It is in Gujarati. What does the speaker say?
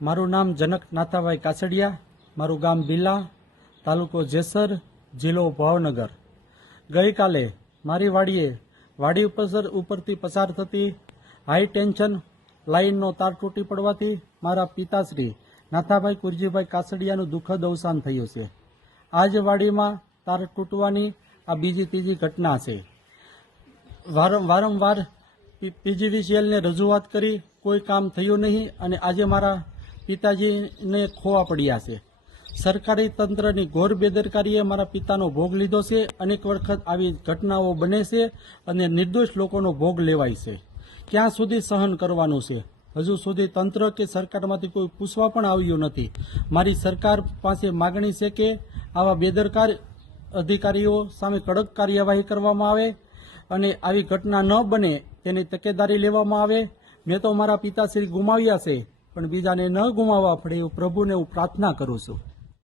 મારું નામ જનક નાથાભાઈ કાછડિયા, મારું ગામ બિલા, તાલુકો જેસર, જિલ્લો ભાવનગર। ગઈકાલે મારી વાડી ઉપરથી પસાર થતી હાઈ ટેન્શન લાઇનનો તાર તૂટી પડવાથી મારા પિતાશ્રી નાથાભાઈ કુરજીભાઈ કાછડિયાનું દુઃખદ અવસાન થયું છે। આ જ વાડીમાં તાર તૂટવાની આ બીજી ત્રીજી ઘટના છે। વારંવાર પીજીવીસીએલને રજૂઆત કરી કોઈ કામ થયું નહીં અને આજે મારા પિતાજીને ખોવા પડ્યા છે। સરકારી તંત્રની ઘોર બેદરકારીએ મારા પિતાનો ભોગ લીધો છે। અનેક વખત આવી ઘટનાઓ બને છે અને નિર્દોષ લોકોનો ભોગ લેવાય છે। ક્યાં સુધી સહન કરવાનું છે? હજુ સુધી તંત્ર કે સરકારમાંથી કોઈ પૂછવા પણ આવ્યું નથી। મારી સરકાર પાસે માગણી છે કે આવા બેદરકાર અધિકારીઓ સામે કડક કાર્યવાહી કરવામાં આવે અને આવી ઘટના ન બને તેની તકેદારી લેવામાં આવે। મેં તો મારા પિતાશ્રી ગુમાવ્યા છે, પણ બીજાને ન ગુમાવવા પડે એવું પ્રભુને હું પ્રાર્થના કરું છું।